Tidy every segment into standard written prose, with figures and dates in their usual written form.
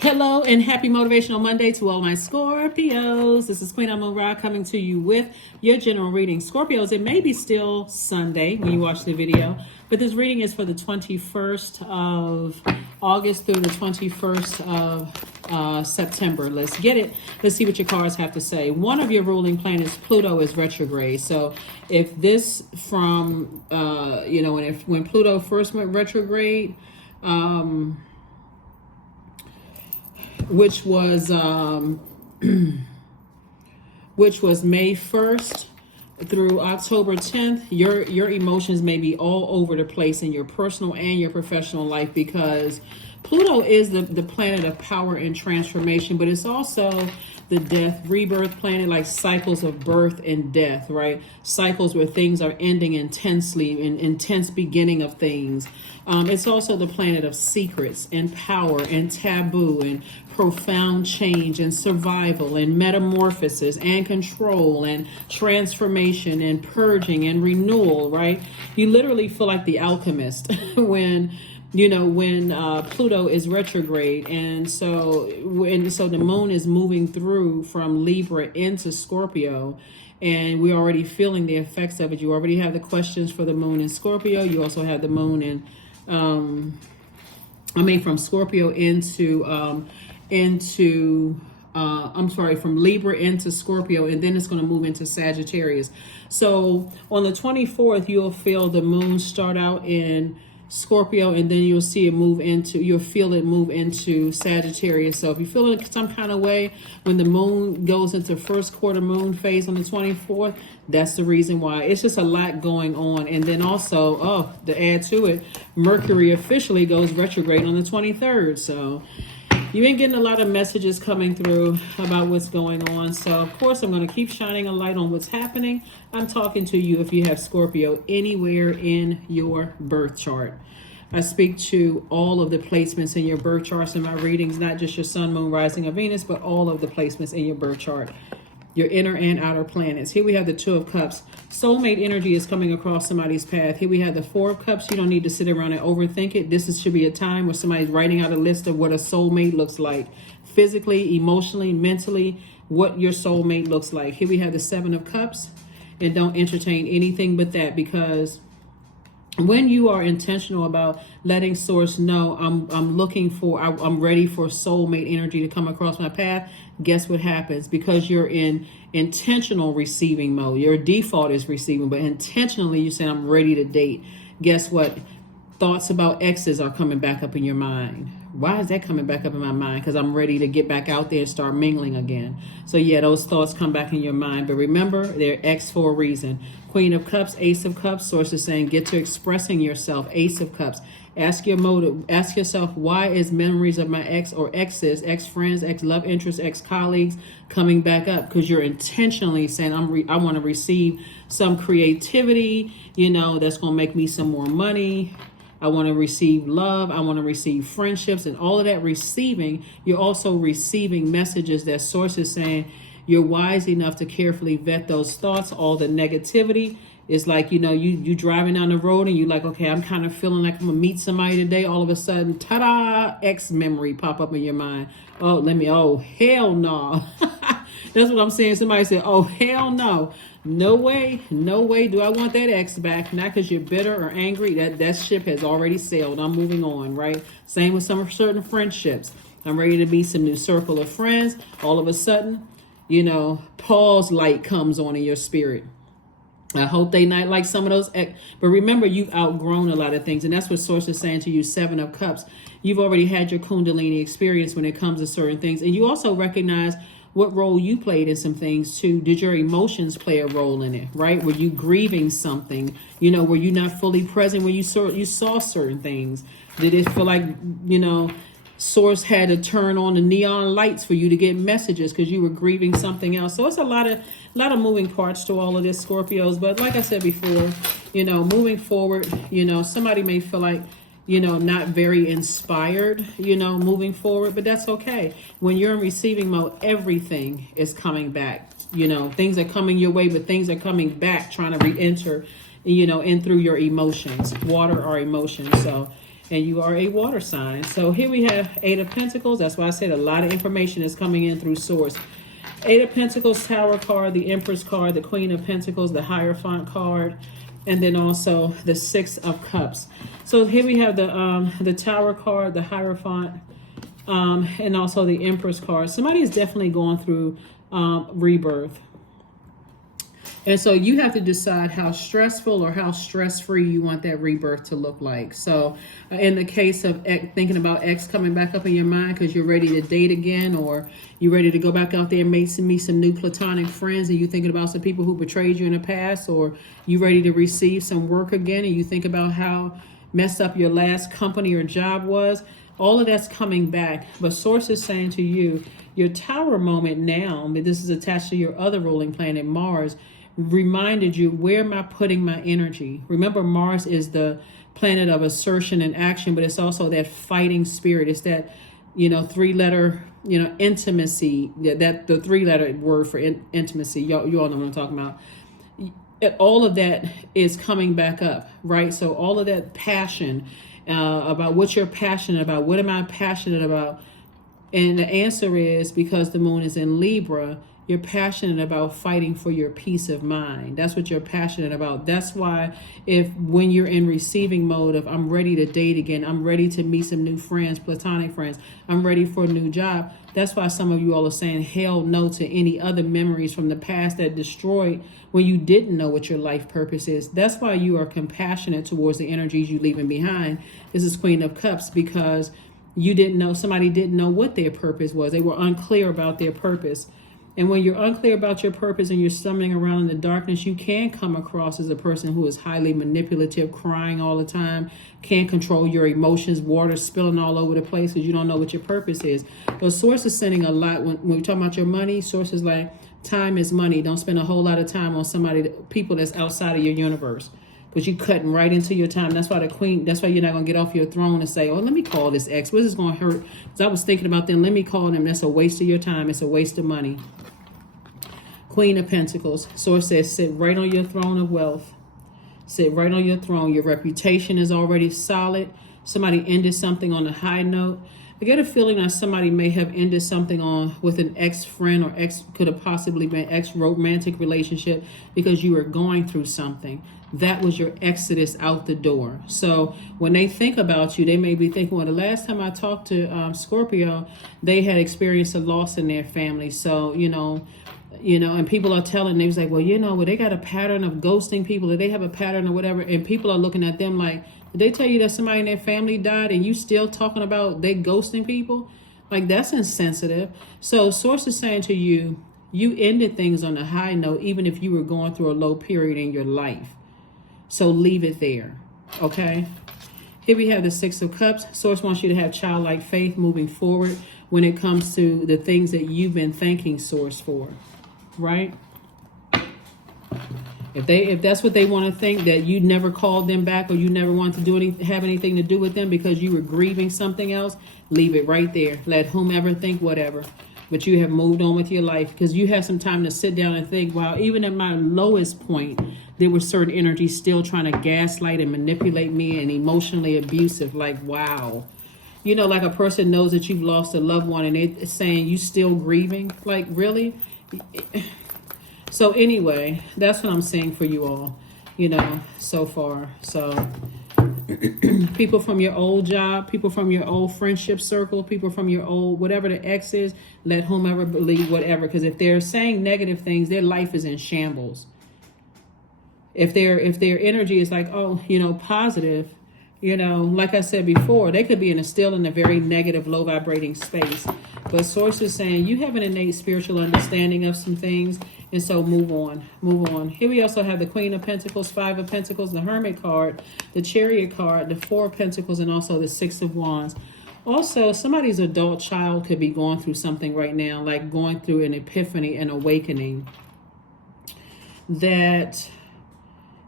Hello and happy Motivational Monday to all my Scorpios. This is Queen Amun Ra coming to you with your general reading. Scorpios, it may be still Sunday when you watch the video, but this reading is for the 21st of August through the 21st of September. Let's get it. Let's see what your cards have to say. One of your ruling planets, Pluto, is retrograde. So if this from, when Pluto first went retrograde, which was May 1st through October 10th, your emotions may be all over the place in your personal and your professional life, because Pluto is the planet of power and transformation, but it's also the death, rebirth planet, like cycles of birth and death, right? Cycles where things are ending intensely, in intense beginning of things. It's also the planet of secrets and power and taboo and profound change and survival and metamorphosis and control and transformation and purging and renewal, right? You literally feel like the alchemist when Pluto is retrograde. And so the moon is moving through from Libra into Scorpio, and we're already feeling the effects of it. You already have the questions for the moon in Scorpio. You also have the moon in from Scorpio from Libra into Scorpio, and then it's going to move into Sagittarius. So on the 24th, you'll feel the moon start out in Scorpio, and then you'll feel it move into Sagittarius. So if you feel it some kind of way when the moon goes into first quarter moon phase on the 24th, that's the reason why. It's just a lot going on. And then also, to add to it, Mercury officially goes retrograde on the 23rd. So you've been getting a lot of messages coming through about what's going on. So, of course, I'm going to keep shining a light on what's happening. I'm talking to you if you have Scorpio anywhere in your birth chart. I speak to all of the placements in your birth charts in my readings, not just your sun, moon, rising, or Venus, but all of the placements in your birth chart, your inner and outer planets. Here we have the Two of Cups. Soulmate energy is coming across somebody's path. Here we have the Four of Cups. You don't need to sit around and overthink it. Should be a time where somebody's writing out a list of what a soulmate looks like. Physically, emotionally, mentally, what your soulmate looks like. Here we have the Seven of Cups. And don't entertain anything but that, because when you are intentional about letting source know I'm ready for soulmate energy to come across my path, guess what happens? Because you're in intentional receiving mode. Your default is receiving, but intentionally you say, I'm ready to date. Guess what? Thoughts about exes are coming back up in your mind. Why is that coming back up in my mind? Because I'm ready to get back out there and start mingling again. So yeah, those thoughts come back in your mind. But remember, they're X for a reason. Queen of Cups, Ace of Cups. Source is saying, get to expressing yourself. Ace of Cups. Ask your motive. Ask yourself, why is memories of my ex or exes, ex-friends, ex-love interests, ex-colleagues coming back up? Because you're intentionally saying, I want to receive some creativity, that's going to make me some more money. I want to receive love. I want to receive friendships, and all of that receiving. You're also receiving messages that source is saying you're wise enough to carefully vet those thoughts. All the negativity is like, you driving down the road and you like, okay, I'm kind of feeling like I'm going to meet somebody today. All of a sudden, ta-da, ex memory pop up in your mind. Oh, hell no. That's what I'm saying. Somebody said, oh, hell no. No way do I want that ex back. Not because you're bitter or angry. That ship has already sailed. I'm moving on, right? Same with some certain friendships. I'm ready to meet some new circle of friends. All of a sudden, Paul's light comes on in your spirit. I hope they not like some of those. But remember, you've outgrown a lot of things. And that's what Source is saying to you, Seven of Cups. You've already had your Kundalini experience when it comes to certain things. And you also recognize what role you played in some things too. Did your emotions play a role in it, right? Were you grieving something? Were you not fully present when you saw certain things? Did it feel like, Source had to turn on the neon lights for you to get messages because you were grieving something else? So it's a lot of moving parts to all of this, Scorpios. But like I said before, moving forward, somebody may feel like, not very inspired, moving forward, but that's okay. When you're in receiving mode, everything is coming back. Things are coming your way, but things are coming back, trying to re-enter, in through your emotions. Water are emotions. So and you are a water sign. So here we have Eight of Pentacles. That's why I said a lot of information is coming in through source. Eight of Pentacles, Tower card, the Empress card, the Queen of Pentacles, the Hierophant card, and then also the Six of Cups. So here we have the Tower card, the Hierophant, and also the Empress card. Somebody is definitely going through rebirth. And so you have to decide how stressful or how stress-free you want that rebirth to look like. So in the case of thinking about X coming back up in your mind because you're ready to date again, or you're ready to go back out there and meet some new platonic friends, and you're thinking about some people who betrayed you in the past, or you ready to receive some work again, and you think about how messed up your last company or job was, all of that's coming back. But Source is saying to you, your Tower moment now, but this is attached to your other ruling planet, Mars, reminded you, where am I putting my energy? Remember, Mars is the planet of assertion and action, but it's also that fighting spirit. It's that, three-letter, intimacy, that the three-letter word for intimacy. You all know what I'm talking about. All of that is coming back up, right? So all of that passion about what you're passionate about. What am I passionate about? And the answer is, because the moon is in Libra, you're passionate about fighting for your peace of mind. That's what you're passionate about. That's why when you're in receiving mode of, I'm ready to date again, I'm ready to meet some new friends, platonic friends, I'm ready for a new job. That's why some of you all are saying hell no to any other memories from the past that destroyed when you didn't know what your life purpose is. That's why you are compassionate towards the energies you're leaving behind. This is Queen of Cups, because somebody didn't know what their purpose was. They were unclear about their purpose. And when you're unclear about your purpose and you're stumbling around in the darkness, you can come across as a person who is highly manipulative, crying all the time, can't control your emotions, water spilling all over the place because you don't know what your purpose is. But Source is sending a lot. When we talk about your money, Source is like, time is money. Don't spend a whole lot of time on people that's outside of your universe, because you're cutting right into your time. That's why you're not going to get off your throne and say, oh, let me call this ex. What is this going to hurt? Because I was thinking about them. Let me call them. That's a waste of your time. It's a waste of money. Queen of Pentacles. Source says, sit right on your throne of wealth. Sit right on your throne. Your reputation is already solid. Somebody ended something on a high note. I get a feeling that somebody may have ended something with an ex-friend, or could have possibly been ex-romantic relationship, because you were going through something. That was your exodus out the door. So when they think about you, they may be thinking, well, the last time I talked to Scorpio, they had experienced a loss in their family. So, and people are telling, they was like, well, they got a pattern of ghosting people, or they have a pattern or whatever. And people are looking at them like, did they tell you that somebody in their family died and you still talking about they ghosting people? Like, that's insensitive. So Source is saying to you, you ended things on a high note, even if you were going through a low period in your life. So leave it there. Okay. Here we have the Six of Cups. Source wants you to have childlike faith moving forward when it comes to the things that you've been thanking Source for. Right? If that's what they want to think, that you never called them back, or you never wanted to have anything to do with them because you were grieving something else, leave it right there. Let whomever think whatever. But you have moved on with your life, because you have some time to sit down and think, wow, even at my lowest point, there were certain energies still trying to gaslight and manipulate me and emotionally abusive. Like, wow. Like a person knows that you've lost a loved one and they're saying you still grieving. Like, really? So anyway, that's what I'm saying for you all, so far. So people from your old job, people from your old friendship circle, people from your old, whatever the ex is, let whomever believe whatever. Because if they're saying negative things, their life is in shambles. If their energy is like, positive, like I said before, they could be still in a very negative, low vibrating space. But Source is saying you have an innate spiritual understanding of some things. And so move on. Here we also have the Queen of Pentacles, Five of Pentacles, the Hermit card, the Chariot card, the Four of Pentacles, and also the Six of Wands. Also, somebody's adult child could be going through something right now, like going through an epiphany, an awakening, that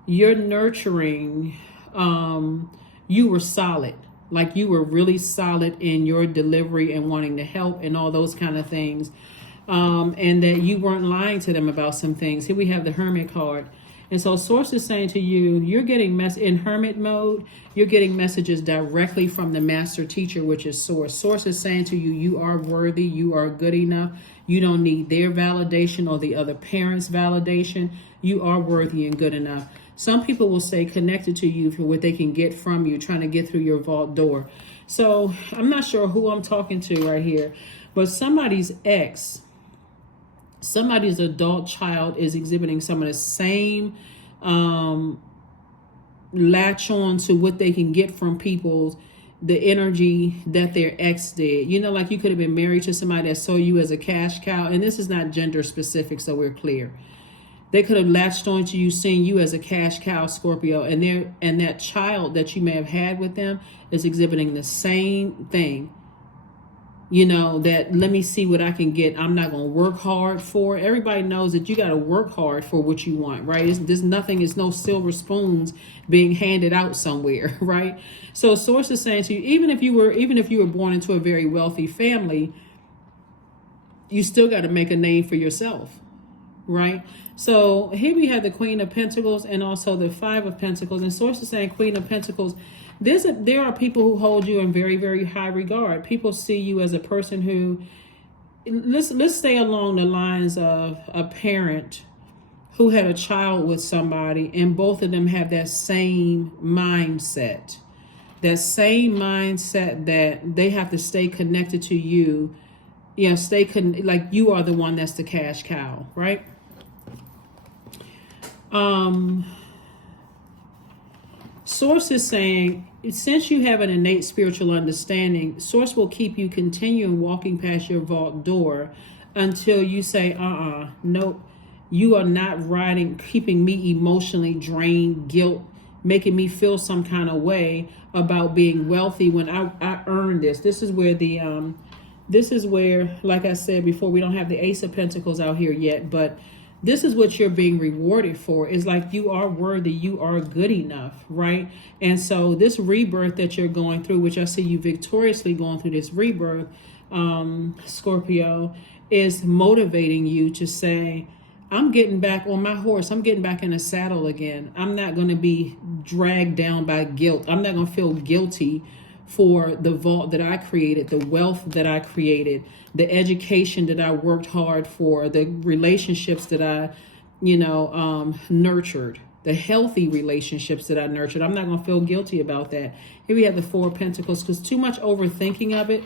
you're nurturing. You were solid. Like, you were really solid in your delivery and wanting to help and all those kind of things. And that you weren't lying to them about some things. Here we have the Hermit card. And so Source is saying to you, you're getting in hermit mode, you're getting messages directly from the master teacher, which is Source. Source is saying to you, you are worthy, you are good enough. You don't need their validation or the other parent's validation. You are worthy and good enough. Some people will stay connected to you for what they can get from you, trying to get through your vault door. So I'm not sure who I'm talking to right here, but somebody's ex, somebody's adult child is exhibiting some of the same latch on to what they can get from people, the energy that their ex did. You know, like you could have been married to somebody that saw you as a cash cow, and this is not gender specific, so we're clear. They could have latched on to you, seeing you as a cash cow, Scorpio, and that child that you may have had with them is exhibiting the same thing. You know, that let me see what I can get. I'm not going to work hard for it. Everybody knows that you got to work hard for what you want, right? There's no silver spoons being handed out somewhere, right? So Source is saying to you, even if you were born into a very wealthy family, you still got to make a name for yourself, right? So here we have the Queen of Pentacles and also the Five of Pentacles. And Source is saying Queen of Pentacles, there are people who hold you in very, very high regard. People see you as a person who, let's stay along the lines of a parent who had a child with somebody, and both of them have that same mindset. That same mindset that they have to stay connected to you. You know, like you are the one that's the cash cow, right? Source is saying, since you have an innate spiritual understanding, Source will keep you continuing walking past your vault door until you say, nope, you are not keeping me emotionally drained, guilt, making me feel some kind of way about being wealthy when I earned this. This is where, like I said before, we don't have the Ace of Pentacles out here yet, but this is what you're being rewarded for. It's like you are worthy, you are good enough, right? And so this rebirth that you're going through, which I see you victoriously going through this rebirth, Scorpio, is motivating you to say, I'm getting back on my horse. I'm getting back in the saddle again. I'm not going to be dragged down by guilt. I'm not going to feel guilty for the vault that I created, the wealth that I created, the education that I worked hard for, the relationships that I, nurtured, the healthy relationships that I nurtured. I'm not going to feel guilty about that. Here we have the Four of Pentacles, because too much overthinking of it,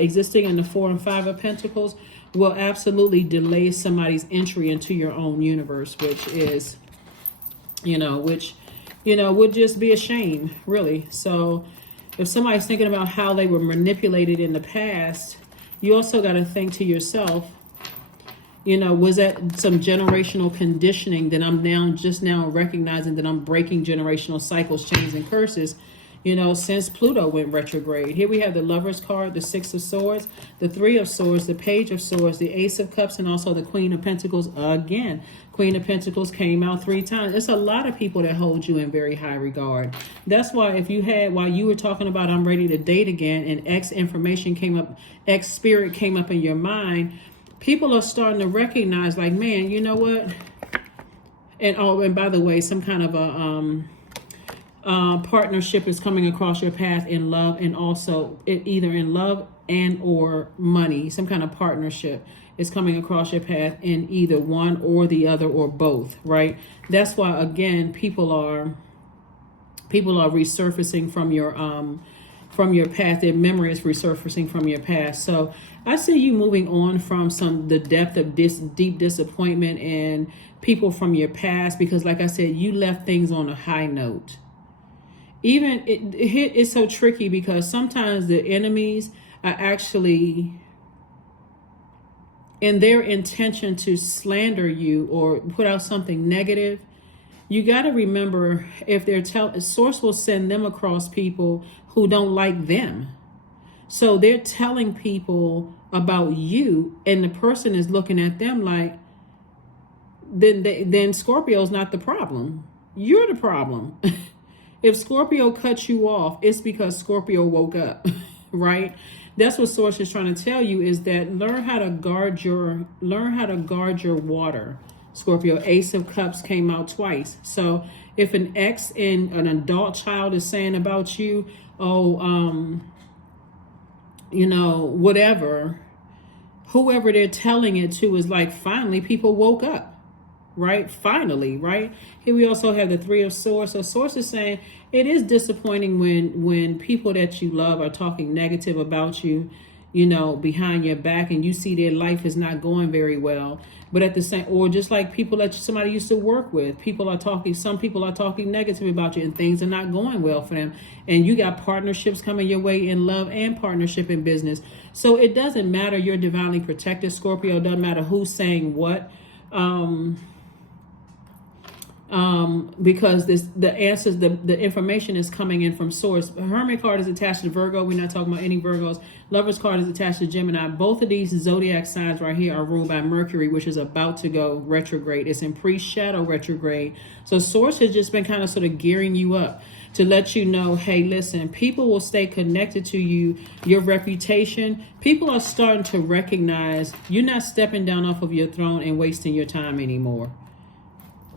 existing in the Four and Five of Pentacles, will absolutely delay somebody's entry into your own universe, which is, would just be a shame, really. So if somebody's thinking about how they were manipulated in the past, you also got to think to yourself, was that some generational conditioning that I'm just now recognizing that I'm breaking generational cycles, chains, and curses, since Pluto went retrograde. Here we have the Lover's card, the Six of Swords, the Three of Swords, the Page of Swords, the Ace of Cups, and also the Queen of Pentacles again. Queen of Pentacles came out 3 times. It's a lot of people that hold you in very high regard. That's why while you were talking about I'm ready to date again, and X information came up, X spirit came up in your mind, people are starting to recognize, like, man, you know what? And by the way, some kind of a partnership is coming across your path in love, and also either in love and or money. Some kind of partnership is coming across your path in either one or the other or both, right? That's why, again, people are resurfacing from your path. Their memory is resurfacing from your past. So I see you moving on from the depth of this deep disappointment and people from your past, because like I said, you left things on a high note. Even it's so tricky, because sometimes the enemies are actually, in their intention to slander you or put out something negative, you got to remember, if Source will send them across people who don't like them. So they're telling people about you, and the person is looking at them like, then Scorpio's not the problem. You're the problem. If Scorpio cuts you off, it's because Scorpio woke up, right? That's what Source is trying to tell you, is that learn how to guard your water. Scorpio. Ace of Cups came out twice. So if an ex and an adult child is saying about you, oh, you know, whatever, whoever they're telling it to is like, finally people woke up, right? Finally, right? Here we also have the Three of Swords. So Swords is saying it is disappointing when people that you love are talking negative about you, you know, behind your back, and you see their life is not going very well. But at the same, or just like people that somebody used to work with, some people are talking negative about you and things are not going well for them. And you got partnerships coming your way in love and partnership in business. So it doesn't matter. You're divinely protected, Scorpio. It doesn't matter who's saying what. Because the answers, the information is coming in from source. Hermit card is attached to Virgo. We're not talking about any Virgos. Lover's card is attached to Gemini. Both of these zodiac signs right here are ruled by Mercury, which is about to go retrograde. It's in pre-shadow retrograde. So source has just been kind of sort of gearing you up to let you know, hey, listen, people will stay connected to you, your reputation. People are starting to recognize you're not stepping down off of your throne and wasting your time anymore.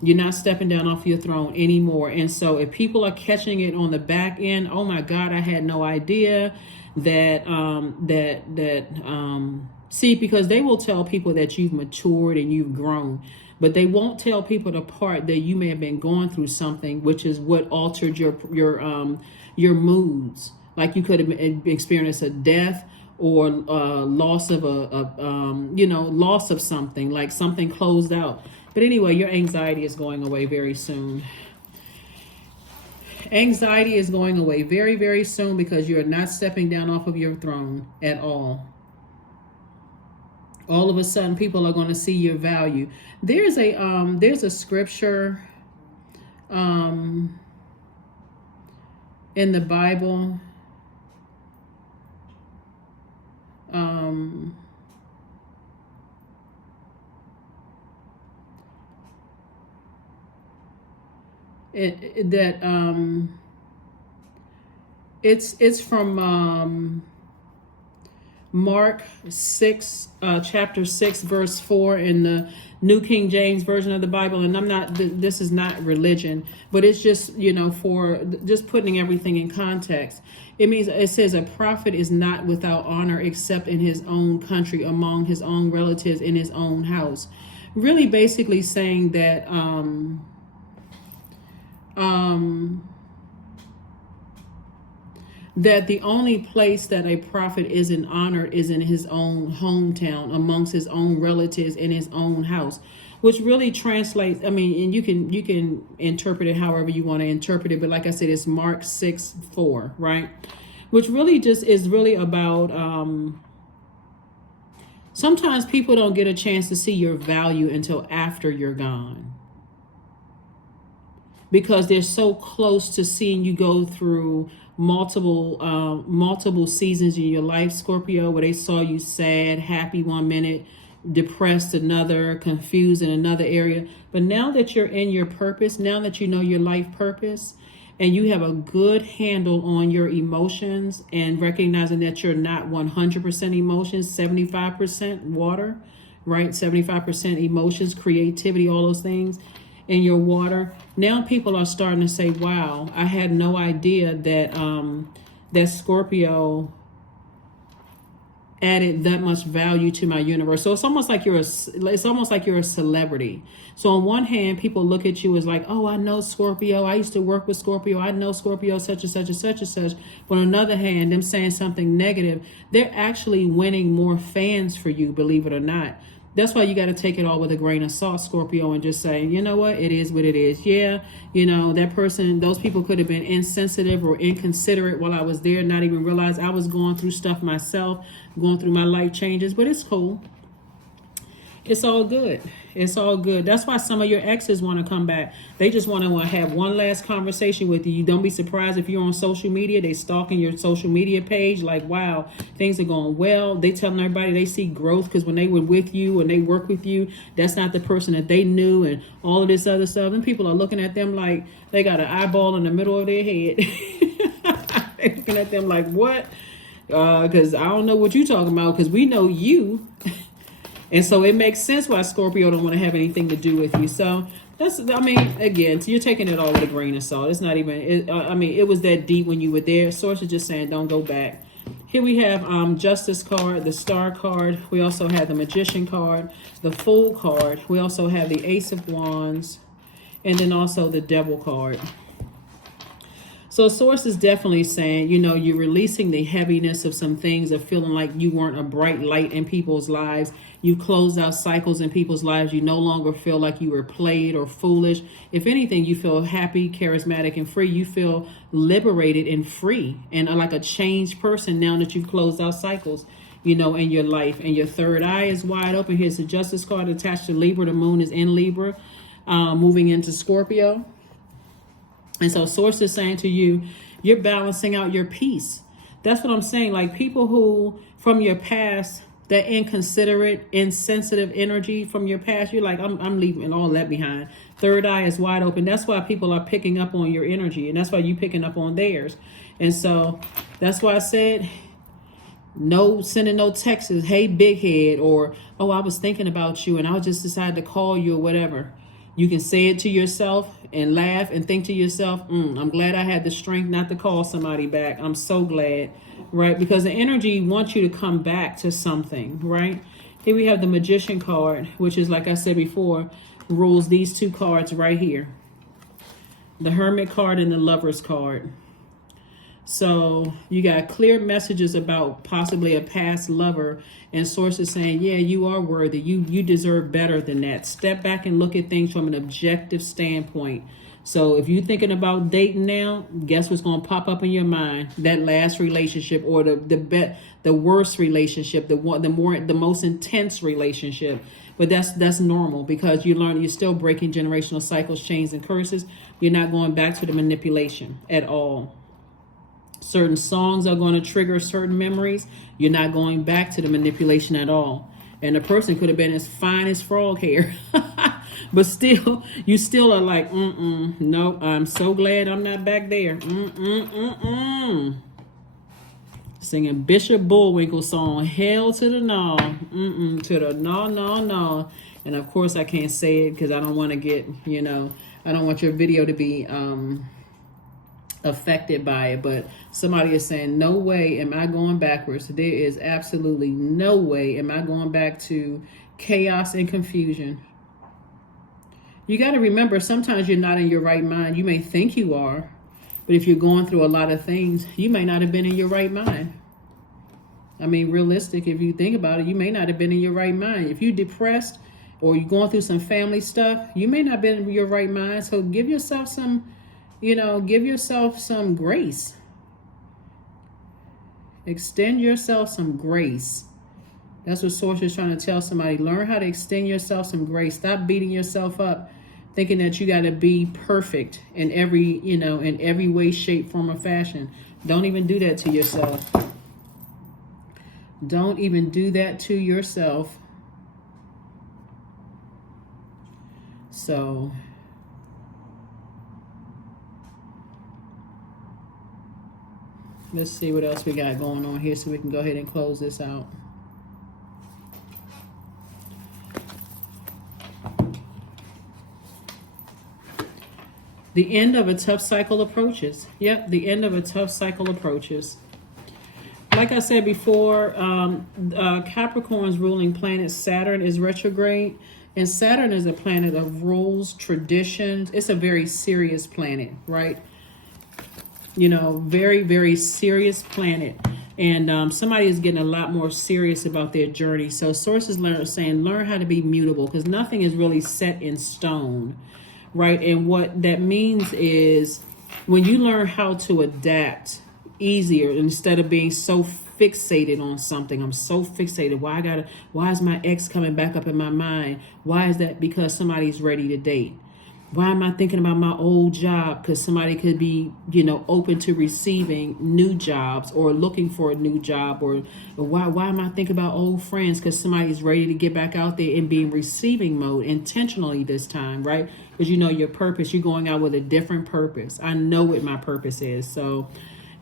You're not stepping down off your throne anymore. And so if people are catching it on the back end, oh my God, I had no idea that, see, because they will tell people that you've matured and you've grown, but they won't tell people the part that you may have been going through something, which is what altered your moods. Like you could have experienced a death or loss of loss of something, like something closed out. But anyway, your anxiety is going away very soon. Anxiety is going away very, very soon because you're not stepping down off of your throne at all. All of a sudden, people are going to see your value. There's a scripture in the Bible. It's from Mark 6, chapter 6, verse 4 in the New King James Version of the Bible. And this is not religion, but it's just, for just putting everything in context. It says a prophet is not without honor except in his own country, among his own relatives, in his own house. Really basically saying that, that the only place that a prophet isn't honored is in his own hometown, amongst his own relatives, in his own house, which really translates, and you can interpret it however you want to interpret it, but like I said, it's Mark 6:4, right? Which really just is really about, sometimes people don't get a chance to see your value until after you're gone, because they're so close to seeing you go through multiple seasons in your life, Scorpio, where they saw you sad, happy one minute, depressed another, confused in another area. But now that you're in your purpose, now that you know your life purpose, and you have a good handle on your emotions and recognizing that you're not 100% emotions, 75% water, right? 75% emotions, creativity, all those things in your water. Now people are starting to say, wow, I had no idea that that Scorpio added that much value to my universe. So it's almost like you're a celebrity. So on one hand, people look at you as like, oh, I know Scorpio, I used to work with Scorpio, I know Scorpio such and such and such and such. But on another hand, them saying something negative, they're actually winning more fans for you, believe it or not. That's why you got to take it all with a grain of salt, Scorpio, and just say, you know what, it is what it is. Yeah, that person, those people could have been insensitive or inconsiderate while I was there, not even realize I was going through stuff myself, going through my life changes, but it's cool. It's all good. It's all good. That's why some of your exes want to come back. They just want to have one last conversation with you. Don't be surprised if you're on social media. They stalking your social media page like, wow, things are going well. They telling everybody they see growth because when they were with you and they work with you, that's not the person that they knew and all of this other stuff. And people are looking at them like they got an eyeball in the middle of their head. They're looking at them like, what? Because I don't know what you're talking about because we know you. And so it makes sense why Scorpio don't want to have anything to do with you. So that's, I mean, again, so you're taking it all with a grain of salt. It's not even, it was that deep when you were there. Source is just saying, don't go back. Here we have Justice card, the Star card. We also have the Magician card, the Fool card. We also have the Ace of Wands, and then also the Devil card. So Source is definitely saying, you know, you're releasing the heaviness of some things, of feeling like you weren't a bright light in people's lives. You closed out cycles in people's lives. You no longer feel like you were played or foolish. If anything, you feel happy, charismatic, and free. You feel liberated and free and like a changed person now that you've closed out cycles, you know, in your life. And your third eye is wide open. Here's the Justice card attached to Libra. The moon is in Libra, moving into Scorpio. And so Source is saying to you, you're balancing out your peace. That's what I'm saying. Like people who from your past, that inconsiderate, insensitive energy from your past, you're like, I'm leaving all that behind. Third eye is wide open. That's why people are picking up on your energy. And that's why you're picking up on theirs. And so that's why I said, no sending no texts, hey, big head, or, oh, I was thinking about you and I just decided to call you or whatever. You can say it to yourself and laugh and think to yourself, I'm glad I had the strength not to call somebody back. I'm so glad, right? Because the energy wants you to come back to something, right? Here we have the Magician card, which is, like I said before, rules these two cards right here. The Hermit card and the Lover's card. So you got clear messages about possibly a past lover, and sources saying, yeah, you are worthy. You deserve better than that. Step back and look at things from an objective standpoint. So if you're thinking about dating now, guess what's going to pop up in your mind? That last relationship, or the worst relationship, the most intense relationship. But that's normal, because you're still breaking generational cycles, chains, and curses. You're not going back to the manipulation at all. Certain songs are going to trigger certain memories. You're not going back to the manipulation at all. And the person could have been as fine as frog hair. But still, you still are like, no, I'm so glad I'm not back there. Singing Bishop Bullwinkle song, hell to the no. To the no. And of course I can't say it because I don't want to get, I don't want your video to be affected by it. But somebody is saying, no way am I going backwards. There is absolutely no way am I going back to chaos and confusion. You got to remember, sometimes you're not in your right mind. You may think you are, but if you're going through a lot of things, you may not have been in your right mind. I mean, realistic, if you think about it, you may not have been in your right mind. If you're depressed or you're going through some family stuff, you may not have been in your right mind. So give yourself some grace. Extend yourself some grace. That's what Source is trying to tell somebody. Learn how to extend yourself some grace. Stop beating yourself up, thinking that you got to be perfect in every way, shape, form, or fashion. Don't even do that to yourself. Don't even do that to yourself. So let's see what else we got going on here so we can go ahead and close this out. The end of a tough cycle approaches. Yep, the end of a tough cycle approaches. Like I said before, Capricorn's ruling planet Saturn is retrograde. And Saturn is a planet of rules, traditions. It's a very serious planet, right? Very, very serious planet. And somebody is getting a lot more serious about their journey. So sources learn how to be mutable, because nothing is really set in stone, right? And what that means is when you learn how to adapt easier, instead of being so fixated on something. I'm so fixated. Why is my ex coming back up in my mind? Why is that? Because somebody's ready to date. Why am I thinking about my old job? Because somebody could be, open to receiving new jobs or looking for a new job. Or why am I thinking about old friends? Because somebody's ready to get back out there and be in receiving mode intentionally this time, right? Because your purpose, you're going out with a different purpose. I know what my purpose is. So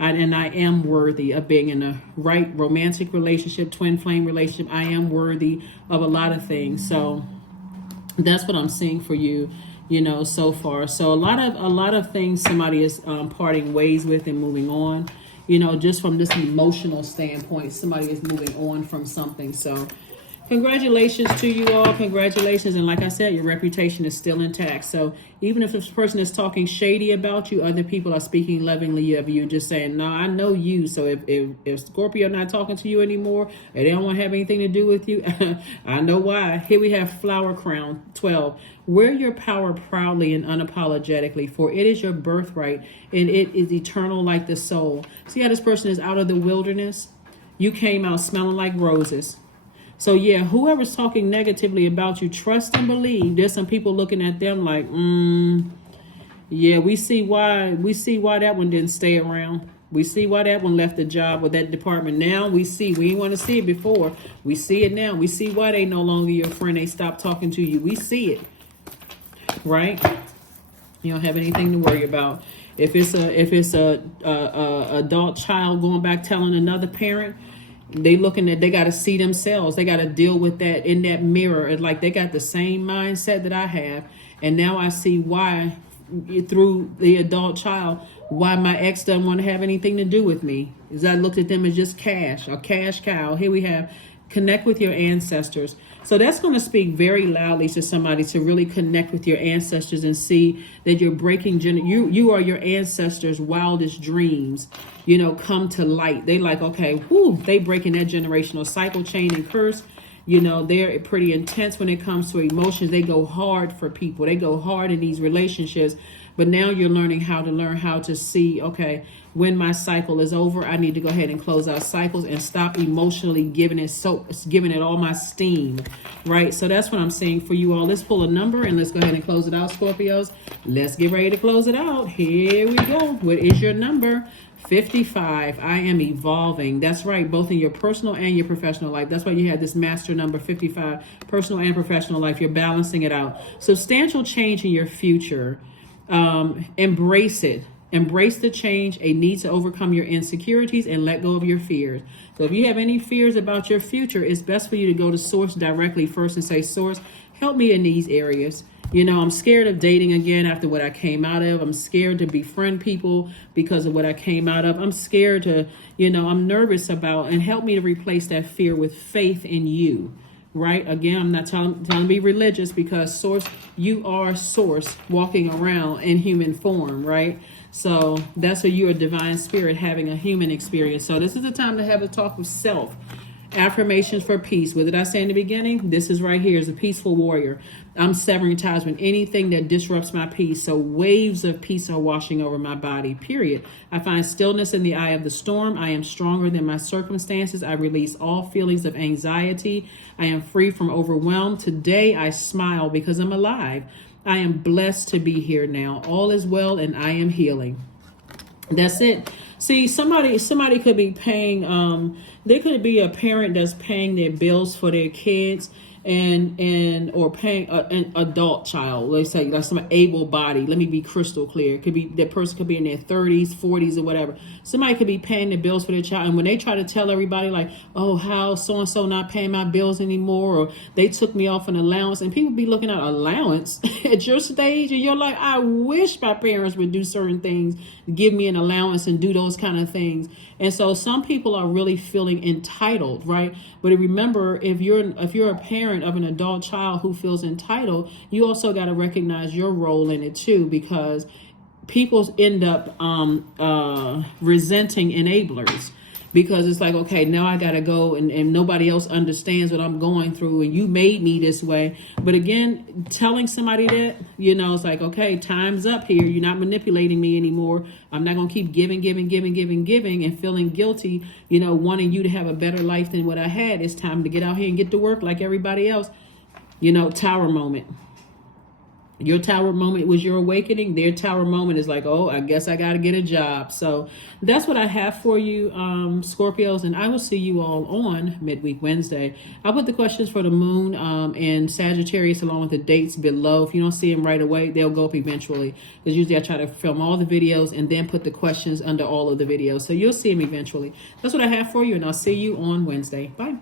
And I am worthy of being in a right romantic relationship, twin flame relationship. I am worthy of a lot of things. So that's what I'm seeing for you, so far. So a lot of things somebody is parting ways with and moving on. Just from this emotional standpoint, somebody is moving on from something. So congratulations to you all. Congratulations. And like I said, your reputation is still intact. So even if this person is talking shady about you, other people are speaking lovingly of you, just saying, no, I know you. So if Scorpio not talking to you anymore, and they don't want to have anything to do with you, I know why. Here we have Flower Crown 12. Wear your power proudly and unapologetically, for it is your birthright, and it is eternal like the soul. See how this person is out of the wilderness? You came out smelling like roses. So yeah, whoever's talking negatively about you, trust and believe. There's some people looking at them like, yeah, we see why that one didn't stay around. We see why that one left the job or that department. Now we didn't want to see it before. We see it now. We see why they no longer your friend. They stopped talking to you. We see it. Right? You don't have anything to worry about. If it's a adult child going back telling another parent, they got to see themselves. They got to deal with that in that mirror. It's like they got the same mindset that I have. And now I see why, through the adult child, why my ex doesn't want to have anything to do with me. Is I looked at them as just cash, a cash cow. Here we have connect with your ancestors. So that's going to speak very loudly to somebody to really connect with your ancestors and see that you're breaking, you are your ancestors' wildest dreams, come to light. They like, okay, they breaking that generational cycle, chain, and curse. They're pretty intense when it comes to emotions. They go hard for people. They go hard in these relationships. But now you're learning how to see, okay, when my cycle is over, I need to go ahead and close out cycles and stop emotionally giving it all my steam, right? So that's what I'm saying for you all. Let's pull a number and let's go ahead and close it out, Scorpios. Let's get ready to close it out. Here we go. What is your number? 55. I am evolving. That's right, both in your personal and your professional life. That's why you have this master number 55, personal and professional life. You're balancing it out. Substantial change in your future. Embrace it. Embrace the change, a need to overcome your insecurities and let go of your fears. So if you have any fears about your future, it's best for you to go to Source directly first and say, Source, help me in these areas. I'm scared of dating again after what I came out of. I'm scared to befriend people because of what I came out of. I'm scared to, I'm nervous about, and help me to replace that fear with faith in you. Right? Again, I'm not telling to be religious, because Source, you are Source walking around in human form, right? So that's where you're a divine spirit having a human experience. So this is the time to have a talk with self. Affirmations for peace. What did I say in the beginning? This is right here, is a peaceful warrior. I'm severing ties with anything that disrupts my peace. So waves of peace are washing over my body, period. I find stillness in the eye of the storm. I am stronger than my circumstances. I release all feelings of anxiety. I am free from overwhelm. Today I smile because I'm alive. I am blessed to be here now. All is well and I am healing. That's it. See, somebody could be paying, there could be a parent that's paying their bills for their kids or paying an adult child. Let's say like some able body. Let me be crystal clear. It could be that person could be in their 30s, 40s, or whatever. Somebody could be paying the bills for their child, and when they try to tell everybody like, oh, how so and so not paying my bills anymore, or they took me off an allowance, and people be looking at allowance at your stage, and you're like, I wish my parents would do certain things, give me an allowance and do those kind of things. And so some people are really feeling entitled, right? But remember, if you're a parent of an adult child who feels entitled, you also got to recognize your role in it too, because people end up resenting enablers, because it's like, okay, now I got to go and nobody else understands what I'm going through, and you made me this way. But again, telling somebody that, it's like, okay, time's up here. You're not manipulating me anymore. I'm not going to keep giving and feeling guilty, wanting you to have a better life than what I had. It's time to get out here and get to work like everybody else. Tower moment. Your tower moment was your awakening. Their tower moment is like, oh, I guess I got to get a job. So that's what I have for you, Scorpios. And I will see you all on Midweek Wednesday. I'll put the questions for the moon and Sagittarius along with the dates below. If you don't see them right away, they'll go up eventually. Because usually I try to film all the videos and then put the questions under all of the videos. So you'll see them eventually. That's what I have for you. And I'll see you on Wednesday. Bye.